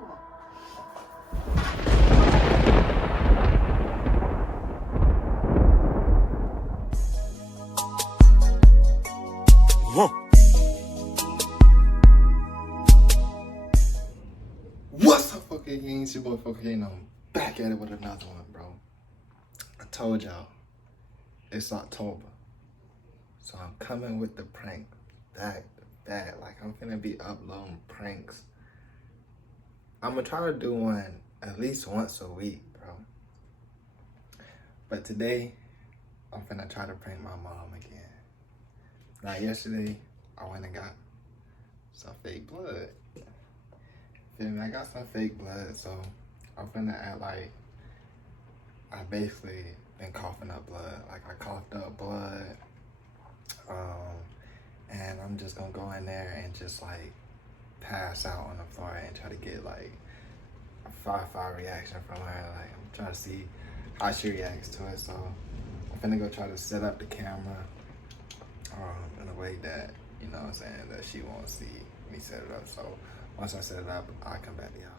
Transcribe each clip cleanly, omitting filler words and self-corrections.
What's up, fucking gang? It's your boy fucking I'm back at it with another one, bro. I told y'all it's October, so I'm coming with the prank back to back. Like, I'm gonna be uploading pranks. I'm gonna try to do one at least once a week, bro. But today I'm gonna try to prank my mom again. Now, yesterday I went and got some fake blood. Feel me? I got some fake blood, so I'm finna act like I basically been coughing up blood. Like, I coughed up blood, and I'm just gonna go in there and just like pass out on the floor and try to get like a 5-5 reaction from her. Like, I'm trying to see how she reacts to it. So I'm finna go try to set up the camera in a way that, you know what I'm saying, that she won't see me set it up. So once I set it up, I'll come back to y'all.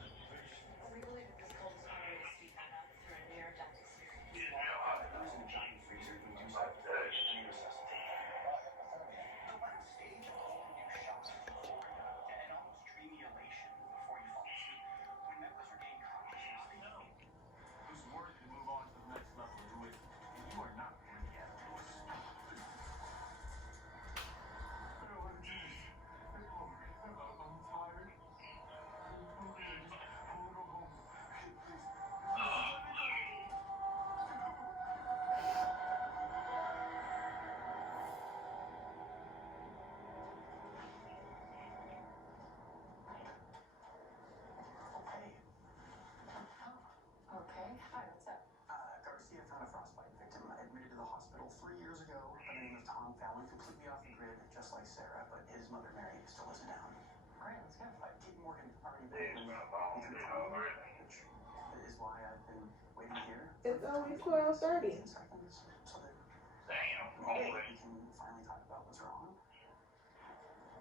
It's only 12:30.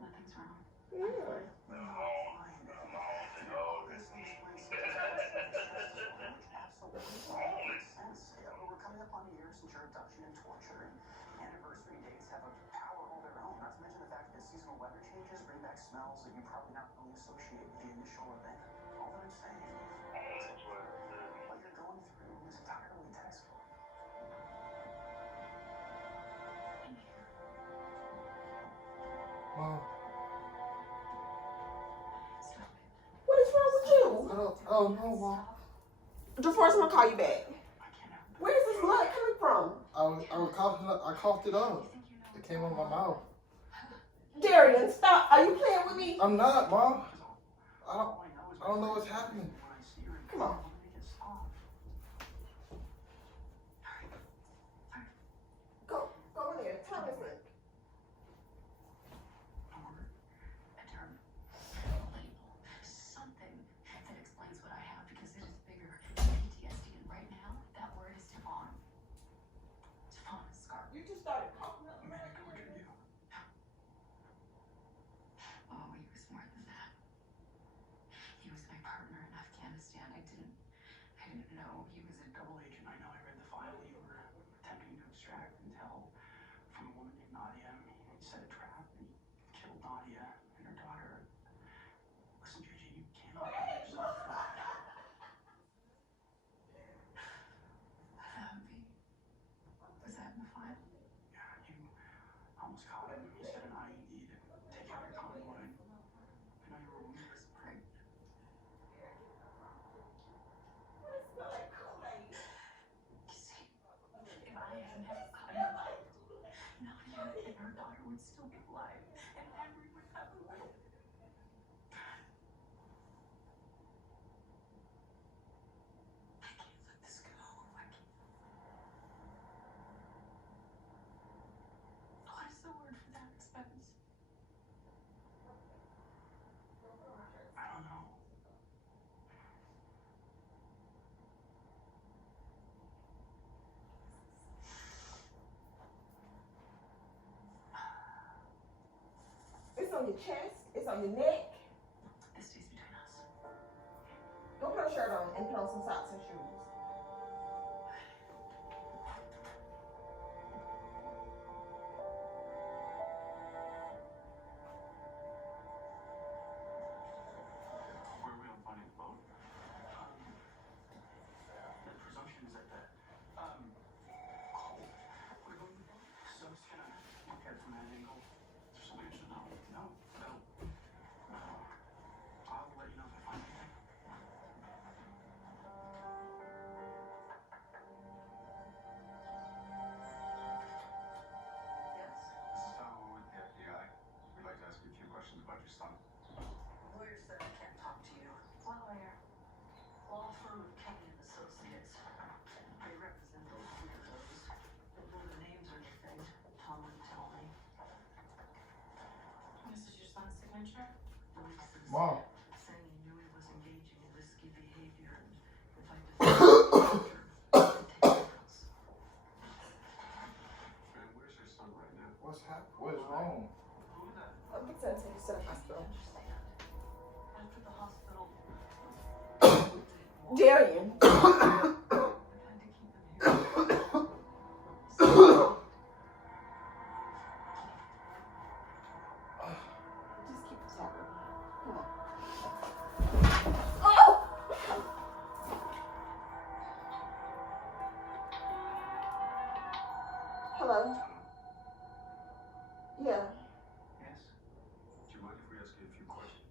Nothing's wrong. Yeah. We're coming up on a year since your abduction and torture, and anniversary dates have a power all their own. Not to mention the fact that seasonal weather changes bring back smells that you probably not really associate with the initial event. All that I'm saying is what you're going through is entirely textbook. Mom, Stop it. What is wrong with you? I don't know, Mom. DeForest, I'm gonna call you back. I can't help it. Where is this blood coming from? I coughed it up. It came out of my mouth. Darian, stop. Are you playing with me? I'm not, Mom. I don't know what's happening. Come on. Go in there. Tell us it. Something that explains what I have, because it is bigger than PTSD, and right now that word is Devon. Devon is scarred. You just started coughing up. Oh, he was more than that. He was my partner in Afghanistan. I didn't know he was a double agent. I know, I read the file you were attempting to extract intel from a woman named Nadia. He set a trap and he killed Nadia and her daughter. Listen, JJ, you can't let yourself was that in the file? Yeah, you almost caught him. He set an IED to take out your convoy. I know you were wounded. Was pregnant. You see, if I hadn't had caught him, Nadia and her daughter would still be alive, and Henry would have lived. I can't let this go. What is the word for that expense? I don't know. It's on your chest. It's on your neck. This stays between us. Go put a shirt on and put on some socks and shoes. Where are we on finding the boat? The presumption is that cold. We're going to the boat. So I'm just gonna look at it from that angle. Is there something I should know? No. I'll let you know if I find anything. Yes? This is Tom with the FBI. We'd like to ask you a few questions about your son. Lawyer said I can't talk to you. What lawyer? Law firm of Kenny and Associates. They represent those weirdos. Don't know their names or anything. Tom wouldn't tell me. This is your son's signature? Mom. Saying he knew he was engaging in risky behavior and if I defended him, I'd take the house. Man, where's your son right now? What's happening? What is wrong? Who the? I'm going to take you to the hospital. After the hospital. Darian. I had to keep him here. Just keep talking. Come on. Oh! Hello? Yeah. Yes? Do you mind if we ask you a few questions?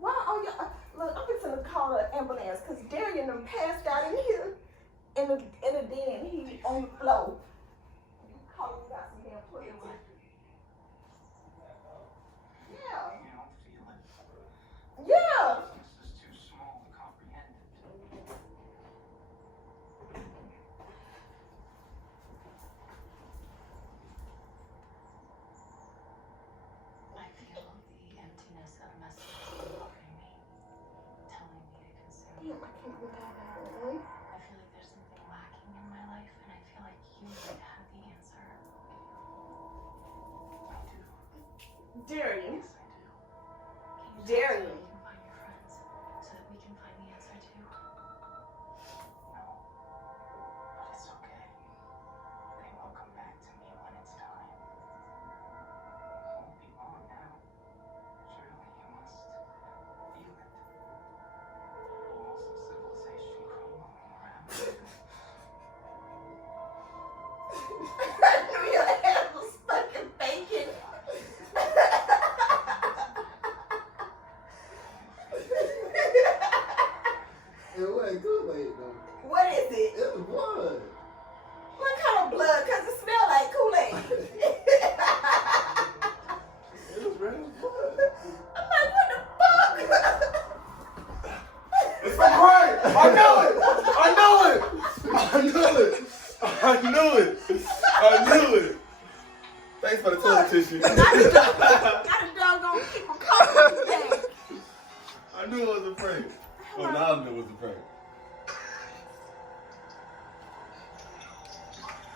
Why are you... Look, I'm just going to call an ambulance because Darian done passed out in here in the den. He on the floor. Calling you got some damn toilet with you. Yeah. You don't feel it. Yeah. This is too small to comprehend it. I feel the emptiness of messages bothering me, telling me to consume. Damn, I can't get that out of the way. I feel like there's something lacking in my life, and I feel like you might have the answer. I do. Darian. Yes, I do. Can you Darian. tell us where you can find your friends so that we can find the answer too? No. But it's okay. They will come back to me when it's time. It won't be long now. Surely you must feel it. The walls of civilization crumbling around you. I knew your ass was fucking bacon. It wasn't Kool-Aid though. What is it? It was blood. What kind of blood? Because it smells like Kool-Aid. It was random blood. I'm like, what the fuck? It's a crime! I knew it! I knew it! I knew it! I knew it! I knew it! Thanks for the toilet tissue. Got a doggone people calling today. I knew it was a prank. Well, now I knew it was a prank.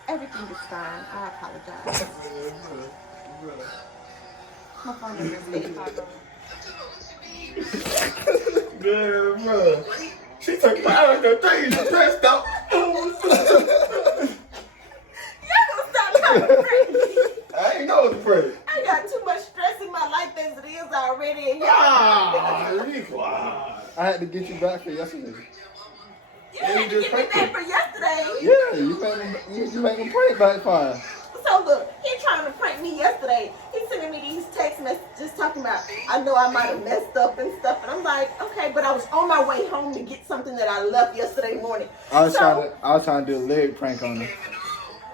Everything is fine. I apologize. My phone is Man, bro. She took my out of the thing. She pressed out. Y'all gonna stop calling me crazy. I ain't know it was a prank. I got too much stress in my life as it is already, and y'all. Ah, be quiet. I had to get you back for yesterday. You had to get me back for yesterday. Yeah, you made me prank backfire. So look, he trying to prank me yesterday. He's sending me these text messages talking about, I know I might have messed up and stuff. And I'm like, okay, but I was on my way home to get something that I left yesterday morning. I was trying to do a leg prank on her.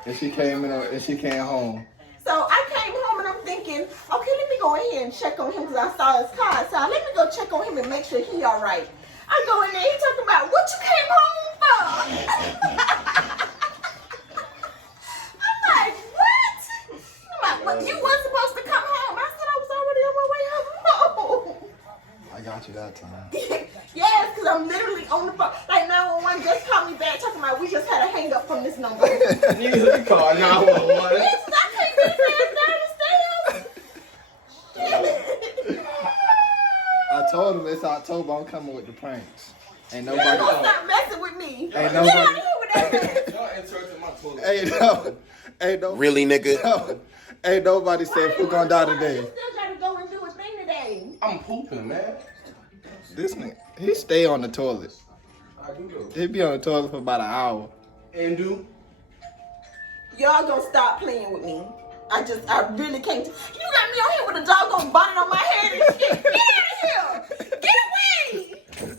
And she came home. So I came home and I'm thinking, okay, let me go ahead and check on him because I saw his car. So let me go check on him and make sure he all right. I go in there, he talking about, what you came home for? I'm like, what? I'm like, but you weren't supposed to come home. I said I was already on my way home. I got you that time. Yes, because I'm literally on the phone. Like 911 just called me back talking about we just had a hang up from this number. You call 911. Yes, I can't get fast down the stairs. I told him it's October. I'm coming with the pranks. Ain't You nobody. gonna stop messing with me. Ain't Get nobody. out of here with that mess. Y'all interrupting my toilet. Ain't no. Really, nigga? No, ain't nobody said who gonna die today. You still gotta go and do a thing today. I'm pooping, man. This nigga, he stay on the toilet. I do though. He be on the toilet for about an hour. And do. Y'all gonna stop playing with me. I really can't. You got me on here with a doggone bonnet on my head and shit. Get out of here. Get away.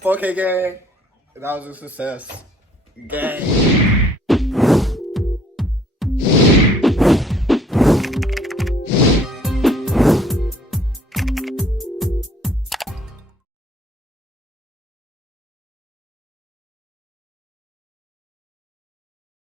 4K gang. That was a success. Gang.